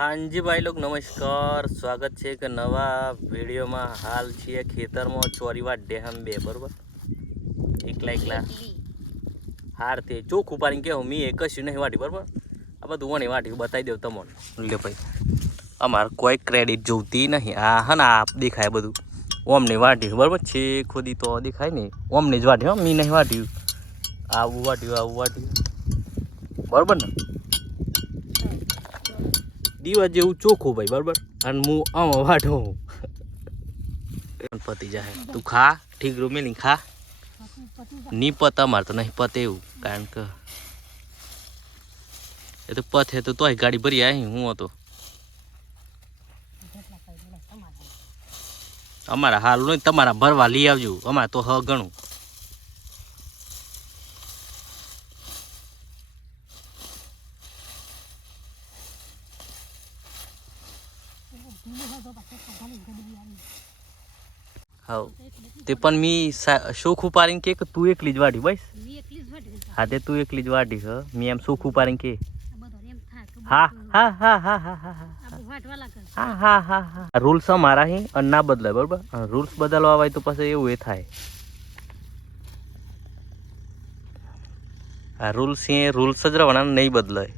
हाँ जी भाई लोग नमस्कार, स्वागत है एक नवा वीडियो में। हाल छे खेतर में चोरी वाटे हम बे बराबर एकला एकला हार ते चोख उपाड़ी के मी एक नहीं वाटी बराबर आ बधु नहीं वाटी बताई दो तमो ले भाई अमार कोई क्रेडिट जोती नहीं आ है ना आप दिखाए बधु ओम नहीं वाटी बराबर छे खुदी तो दिखाय नहीं ओम नहीं वाटी हो मी नहीं वाटी आव वाटी बराबर ने दीवा जेवू चोखो भाई बराबर अन मु आम वाटो पति जाए तू खा ठीक रो मिली खा नी पता मार तो नहीं पते कारण के ये तो पथ है तो गाड़ी भरी आई हूँ तो अमारा हाल नहीं तमारा भरवा ली आवजो अमार तो ह घणु हाँ ते पण मी शोख उपारी के तू एकली ज वाटी बस हाँ ते तू एकली ज वाटी ह मी एम शोख उपारी के हाँ हाँ हाँ हाँ हाँ हाँ हाँ हाँ हाँ हाँ रूल्स अमारा ही और ना बदलाय बराबर रूल्स बदलवा आवे तो पाछो एवुं थाय आ रूल्स ज रहवाना नहीं बदलाय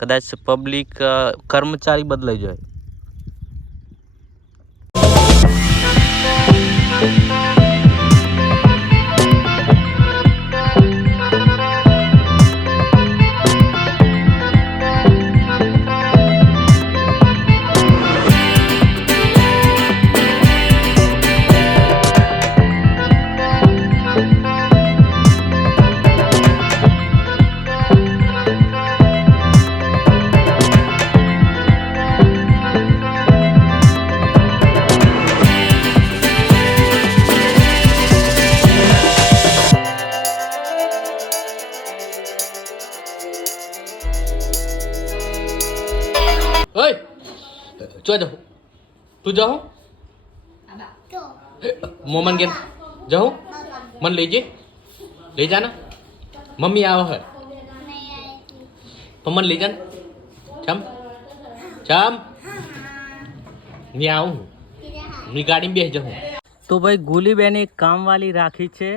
कदाच पब्लिक कर्मचारी बदलाई जाए ओए चो जाओ तू जाओ मोमन के जाओ मन ले जाना मम्मी आओ है मन ले जाना चम चम नहीं आऊँ मैं गाड़ी में बेच जाऊँ तो भाई गुली बेन एक काम वाली राखी छे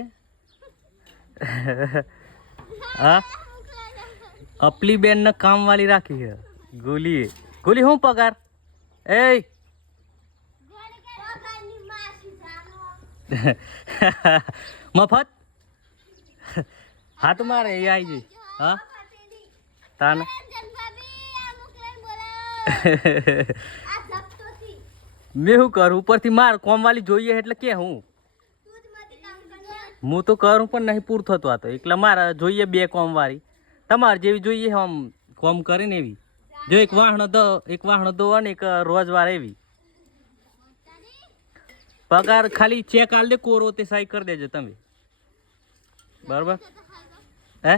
अपली बेन ने काम वाली राखी है गुली गुली हूँ पगार ए मफत हाथ मारे ये आई जी हाँ तान मैं हूँ करूँ ऊपर थी मार कॉम वाली जोईए એટલે કે હું હું તો કરું પણ નહીં પૂર થતો આ તો એકલા મારા જોઈએ બે કોમ વાળી તમારે જેવી જોઈએ આમ કોમ કરીને એવી जो एक वाहन दो ने एक रोजवार एवी पगार खाली चेक आल दे कोरो ते सही कर देजो तमे बराबर हे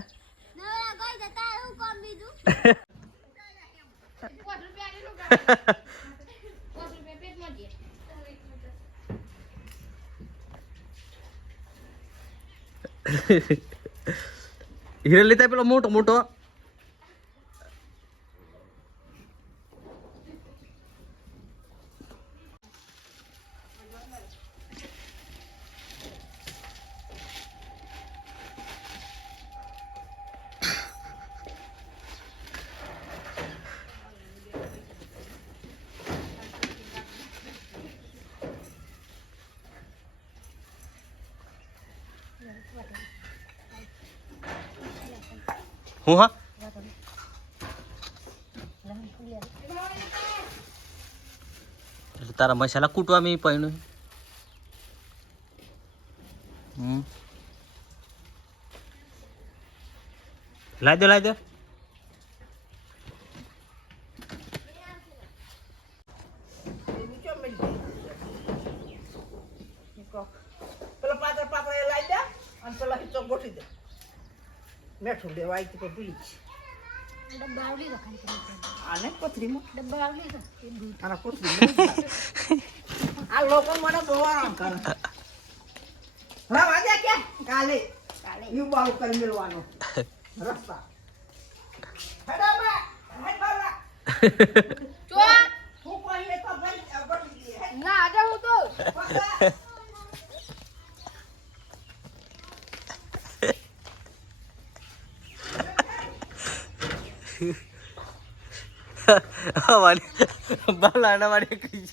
हीरे लेता पेलो मोटो मोटो हूँ हाँ तारा मसाला कूटवा में पड़ू लाई दो મેઠું લેવાય તો ભૂલી ડબ્બાવલી રખાય આને પથરીમાં ડબ્બાવલી આના પથરી આ લોકો મને બહુ આરામ કરે હા વાજે કે કાલે યુ બાવ કરી મેળવાનો રસ્તા હેડા બા ચો ના આજે હું તો બાલાના વાળે કઈ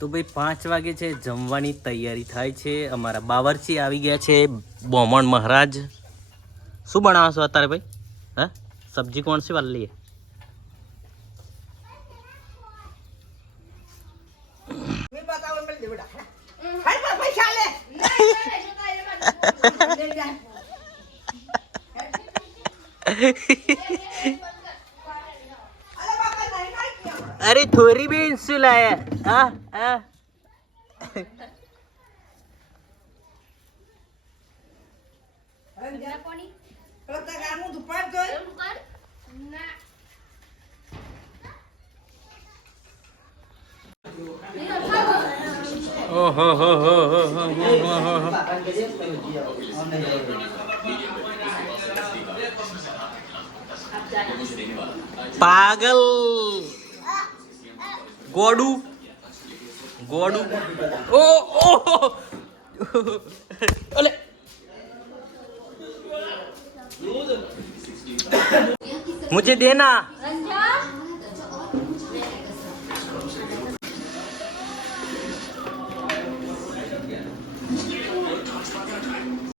તો ભાઈ 5 વાગે છે, જમવાની તૈયારી થાય છે. અમારા બાવરચી આવી ગયા છે, બોમણ મહારાજ. શું બનાવો છો અત્યારે ભાઈ? હા, સબ્જી કોણ સી વાલી લઈએ? अरे थोड़ी भी इंसुल आया हाँ हाँ पागल गोडू गोडू ओ ओ अले मुझे देना